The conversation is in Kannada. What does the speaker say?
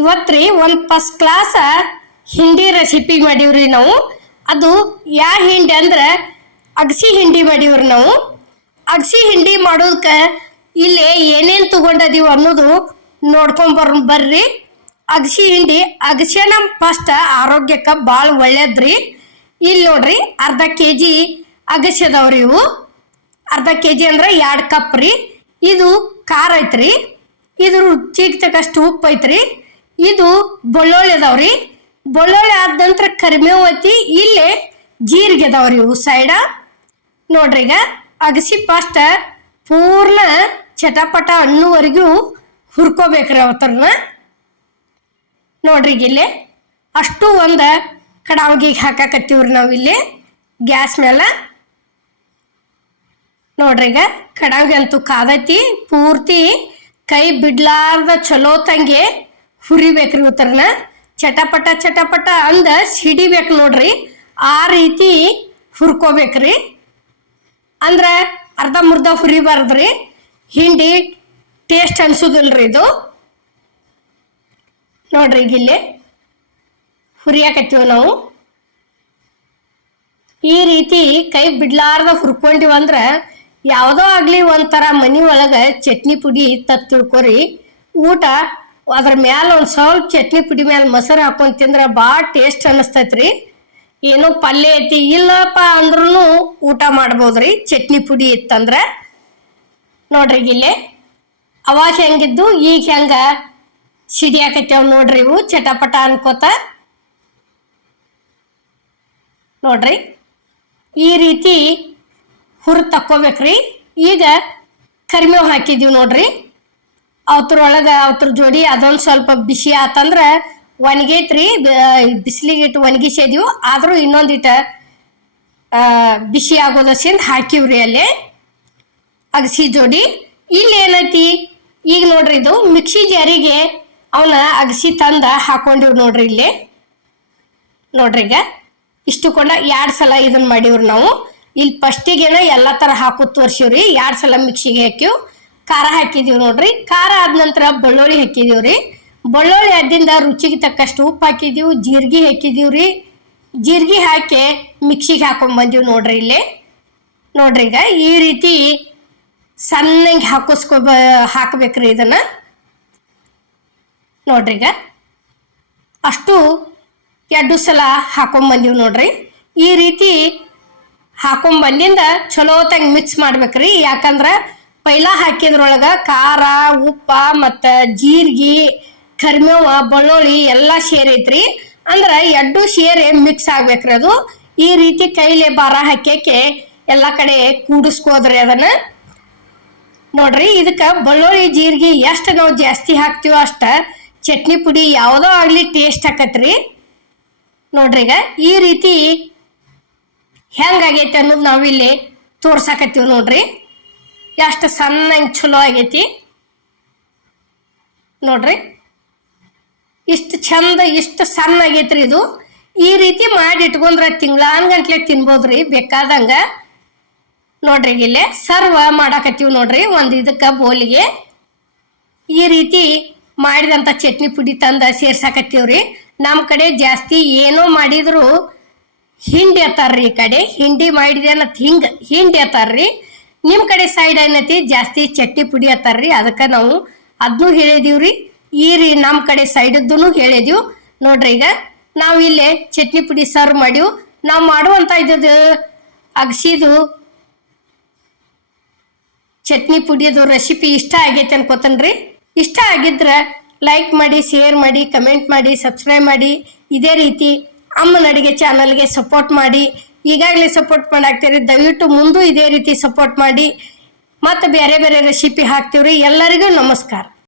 ಇವತ್ರಿ ಒಂದು ಫಸ್ಟ್ ಕ್ಲಾಸ್ ಹಿಂಡಿ ರೆಸಿಪಿ ಮಾಡೀವ್ರಿ ನಾವು. ಅದು ಯಾವ ಹಿಂಡಿ ಅಂದ್ರೆ ಅಗಸಿ ಹಿಂಡಿ ಮಾಡೀವ್ರಿ ನಾವು. ಅಗಸಿ ಹಿಂಡಿ ಮಾಡೋದಕ್ಕೆ ಇಲ್ಲಿ ಏನೇನು ತಗೊಂಡದೀವಿ ಅನ್ನೋದು ಬರ್ರಿ. ಅಗಸಿ ಹಿಂಡಿ ಅಗಸಿನ ಫಸ್ಟ್ ಆರೋಗ್ಯಕ್ಕೆ ಭಾಳ ಒಳ್ಳೇದ್ರಿ. ಇಲ್ಲಿ ನೋಡ್ರಿ ಅರ್ಧ KG ಅಗಸಿ ಅದಾವ್ರಿ. ಇವು ಅರ್ಧ KG ಅಂದ್ರೆ 2 ಕಪ್ ರೀ. ಇದು ಖಾರ ಐತ್ರಿ, ಇದು ರುಚಿಗೆ ತಕ್ಕಷ್ಟು ಉಪ್ಪು ಐತ್ರಿ. ಇದು ಬೆಳ್ಳುಳ್ಳಿ ಅದಾವ್ರಿ. ಬೆಳ್ಳುಳ್ಳಿ ಆದ ನಂತರ ಕರಿಬೇವು ಐತಿ. ಇಲ್ಲೇ ಜೀರಿಗೆ ಅದಾವ್ರಿ ಇವು ಸೈಡ. ನೋಡ್ರಿ ಈಗ ಅಗಸಿ ಫಸ್ಟ್ ಪೂರ್ಣ ಚಟಪಟ ಅನ್ನುವರೆಗೂ ಹುರ್ಕೋಬೇಕ್ರಿ ಅವತ್ತನ್ನ. ನೋಡ್ರಿ ಇಲ್ಲಿ ಅಷ್ಟು ಒಂದು ಕಡಾವಿಗೆ ಹಾಕಾಕತ್ತೀವ್ರಿ ನಾವಿಲ್ಲಿ ಗ್ಯಾಸ್ ಮೇಲೆ. ನೋಡ್ರಿ ಈಗ ಕಡಾವಿಗೆ ಅಂತೂ ಕಾದೈತಿ. ಪೂರ್ತಿ ಕೈ ಬಿಡ್ಲಾರ್ದ ಚಲೋ ತಂಗೆ ಹುರಿಬೇಕ್ರಿ ಇವತ್ತರನ. ಚಟಪಟ ಚಟಪಟ ಅಂದ ಸಿಡಿಬೇಕು ನೋಡ್ರಿ. ಆ ರೀತಿ ಹುರ್ಕೋಬೇಕ್ರಿ. ಅಂದ್ರೆ ಅರ್ಧ ಮುರ್ಧ ಹುರಿಬಾರ್ದ್ರಿ. ಹಿಂಡಿ ಟೇಸ್ಟ್ ಅನ್ಸೋದಿಲ್ರಿ ಇದು. ನೋಡ್ರಿ ಈಗ ಇಲ್ಲಿ ಹುರಿಯಾಕತ್ತೀವಿ ನಾವು. ಈ ರೀತಿ ಕೈ ಬಿಡ್ಲಾರ್ದ ಹುರ್ಕೊಂಡಿವಂದ್ರೆ ಯಾವುದೋ ಆಗಲಿ ಒಂಥರ ಮನೆ ಒಳಗೆ ಚಟ್ನಿ ಪುಡಿ ತತ್ ತಿಳ್ಕೊರಿ. ಊಟ ಅದ್ರ ಮ್ಯಾಲ ಒಂದು ಸ್ವಲ್ಪ ಚಟ್ನಿ ಪುಡಿ ಮ್ಯಾಲ ಮೊಸರು ಹಾಕೊಂಡು ತಿಂದ್ರೆ ಭಾಳ ಟೇಸ್ಟ್ ಅನ್ನಿಸ್ತೈತ್ರಿ. ಏನೋ ಪಲ್ಯ ಐತಿ ಇಲ್ಲಪ್ಪ ಅಂದ್ರೂ ಊಟ ಮಾಡ್ಬೋದ್ರಿ ಚಟ್ನಿ ಪುಡಿ ಇತ್ತಂದ್ರೆ. ನೋಡ್ರಿ ಇಲ್ಲಿ ಅವಾಗ ಹೆಂಗಿದ್ದು ಈಗ ಹೆಂಗ ಸಿಡಿಯಾಕತ್ತೇವ್ ನೋಡ್ರಿ. ಇವು ಚಟಪಟ ಅನ್ಕೋತ ನೋಡ್ರಿ ಈ ರೀತಿ ಹುರ್ ತಕ್ಕೋಬೇಕ್ರಿ. ಈಗ ಕರಿಬೇವು ಹಾಕಿದೀವಿ ನೋಡ್ರಿ. ಅವತ್ರ ಜೋಡಿ ಅದೊಂದು ಸ್ವಲ್ಪ ಬಿಸಿ ಆತಂದ್ರೆ ಒಣಗೈತ್ರಿ. ಬಿಸಿಲಿಗಿಟ್ಟು ಒಣಗಿಸಿದೀವಿ. ಆದರೂ ಇನ್ನೊಂದಿಟ ಬಿಸಿ ಆಗೋದಸಿಂದ ಹಾಕಿವ್ರಿ ಅಲ್ಲೇ ಅಗಸಿ ಜೋಡಿ. ಇಲ್ಲಿ ಏನೈತಿ ಈಗ ನೋಡ್ರಿ ಇದು ಮಿಕ್ಸಿ ಜಾರಿಗೆ ಅವನ್ನ ಅಗಸಿ ತಂದ ಹಾಕೊಂಡಿವ್ ನೋಡ್ರಿ. ಇಲ್ಲಿ ನೋಡ್ರಿ ಈಗ ಇಷ್ಟು ಕೊಂಡ 2 ಸಲ ಇದನ್ನ ಮಾಡಿವ್ರಿ ನಾವು. ಇಲ್ಲಿ ಫಸ್ಟಿಗೆನ ಎಲ್ಲ ಥರ ಹಾಕೋದು ತೋರಿಸಿವ್ರಿ. 2 ಸಲ ಮಿಕ್ಸಿಗೆ ಹಾಕಿವ್. ಖಾರ ಹಾಕಿದೀವಿ ನೋಡ್ರಿ. ಖಾರ ಆದ ನಂತರ ಬೆಳ್ಳುಳ್ಳಿ ಹಾಕಿದೀವ್ರಿ. ಬೆಳ್ಳುಳ್ಳಿ ಅದ್ದಿಂದ ರುಚಿಗೆ ತಕ್ಕಷ್ಟು ಉಪ್ಪು ಹಾಕಿದೀವಿ. ಜೀರಿಗೆ ಹಾಕಿದೀವ್ರಿ. ಜೀರಿಗೆ ಹಾಕಿ ಮಿಕ್ಸಿಗೆ ಹಾಕೊಂಡ್ ಬಂದೀವಿ ನೋಡ್ರಿ. ಇಲ್ಲಿ ನೋಡ್ರಿ ಈಗ ಈ ರೀತಿ ಸಣ್ಣಗೆ ಹಾಕ್ಬೇಕ್ರಿ ಇದನ್ನ. ನೋಡ್ರಿ ಈಗ ಅಷ್ಟು 2 ಸಲ ಹಾಕೊಂಬಂದೀವಿ ನೋಡ್ರಿ. ಈ ರೀತಿ ಹಾಕೊಂಬಂದಿಂದ ಚಲೋ ತಂಗ ಮಿಕ್ಸ್ ಮಾಡ್ಬೇಕ್ರಿ. ಯಾಕಂದ್ರೆ ಪೈಲ ಹಾಕಿದ್ರೊಳಗೆ ಖಾರ ಉಪ್ಪ ಮತ್ತು ಜೀರಿಗೆ ಕರಿಬೇವು ಬೆಳ್ಳುಳ್ಳಿ ಎಲ್ಲ ಸೇರೈತ್ರಿ. ಅಂದ್ರೆ 2 ಸೇರಿ ಮಿಕ್ಸ್ ಆಗ್ಬೇಕ್ರಿ ಅದು. ಈ ರೀತಿ ಕೈಲೇ ಭಾರ ಹಾಕ್ಯಕ್ಕೆ ಎಲ್ಲ ಕಡೆ ಕೂಡಿಸ್ಕೋದ್ರಿ ಅದನ್ನ. ನೋಡ್ರಿ ಇದಕ್ಕೆ ಬೆಳ್ಳುಳ್ಳಿ ಜೀರಿಗೆ ಎಷ್ಟು ನಾವು ಜಾಸ್ತಿ ಹಾಕ್ತೀವೋ ಅಷ್ಟ ಚಟ್ನಿ ಪುಡಿ ಯಾವುದೋ ಆಗಲಿ ಟೇಸ್ಟ್ ಆಕತ್ರಿ. ನೋಡ್ರಿ ಈಗ ಈ ರೀತಿ ಹೆಂಗಾಗೈತಿ ಅನ್ನೋದು ನಾವಿಲ್ಲಿ ತೋರ್ಸಾಕತ್ತೀವಿ ನೋಡ್ರಿ. ಎಷ್ಟು ಸಣ್ಣಂಗೆ ಚಲೋ ಆಗೈತಿ ನೋಡ್ರಿ. ಇಷ್ಟು ಚಂದ ಇಷ್ಟು ಸಣ್ಣ ಆಗೈತ್ರಿ ಇದು. ಈ ರೀತಿ ಮಾಡಿ ಇಟ್ಕೊಂಡ್ರೆ ತಿಂಗಳಾನ್ಗಂಟ್ಲೆ ತಿನ್ಬೋದ್ರಿ ಬೇಕಾದಂಗ. ನೋಡ್ರಿ ಇಲ್ಲೇ ಸರ್ವ ಮಾಡಾಕತ್ತೀವಿ ನೋಡ್ರಿ. ಒಂದು ಇದಕ್ಕೆ ಬೋಲಿಗೆ ಈ ರೀತಿ ಮಾಡಿದಂಥ ಚಟ್ನಿ ಪುಡಿ ತಂದ ಸೇರ್ಸಾಕತ್ತೀವ್ರಿ. ನಮ್ಮ ಕಡೆ ಜಾಸ್ತಿ ಏನೋ ಮಾಡಿದ್ರು ಹಿಂಡಿ ಅತ್ತಾರ್ರಿ. ಈ ಕಡೆ ಹಿಂಡಿ ಮಾಡಿದೇನತ್ ಹಿಂಡಿ ಅತ್ತಾರ್ರಿ. ನಿಮ್ಮ ಕಡೆ ಸೈಡ್ ಏನೈತಿ ಜಾಸ್ತಿ ಚಟ್ನಿ ಪುಡಿ ಅತ್ತಾರ್ರಿ. ಅದಕ್ಕೆ ನಾವು ಅದನ್ನೂ ಹೇಳಿದೀವ್ರಿ. ನಮ್ಮ ಕಡೆ ಸೈಡದ್ದು ಹೇಳಿದೀವಿ ನೋಡ್ರಿ. ಈಗ ನಾವು ಇಲ್ಲೇ ಚಟ್ನಿ ಪುಡಿ ಸರ್ವ್ ಮಾಡಿವು. ನಾವು ಮಾಡುವಂಥ ಇದು ಅಗಸಿದು ಚಟ್ನಿ ಪುಡಿಯದು ರೆಸಿಪಿ ಇಷ್ಟ ಆಗೈತೆ ಅನ್ಕೋತನ್ರಿ. ಇಷ್ಟ ಆಗಿದ್ರೆ ಲೈಕ್ ಮಾಡಿ, ಶೇರ್ ಮಾಡಿ, ಕಮೆಂಟ್ ಮಾಡಿ, ಸಬ್ಸ್ಕ್ರೈಬ್ ಮಾಡಿ. ಇದೇ ರೀತಿ ಅಮ್ಮನ ಅಡಿಗೆ ಚಾನಲ್ಗೆ ಸಪೋರ್ಟ್ ಮಾಡಿ. ಈಗಾಗಲೇ ಸಪೋರ್ಟ್ ಮಾಡಾಕ್ತೀರಿ, ದಯವಿಟ್ಟು ಮುಂದೂ ಇದೇ ರೀತಿ ಸಪೋರ್ಟ್ ಮಾಡಿ. ಮತ್ತು ಬೇರೆ ಬೇರೆ ರೆಸಿಪಿ ಹಾಕ್ತೀವ್ರಿ. ಎಲ್ಲರಿಗೂ ನಮಸ್ಕಾರ.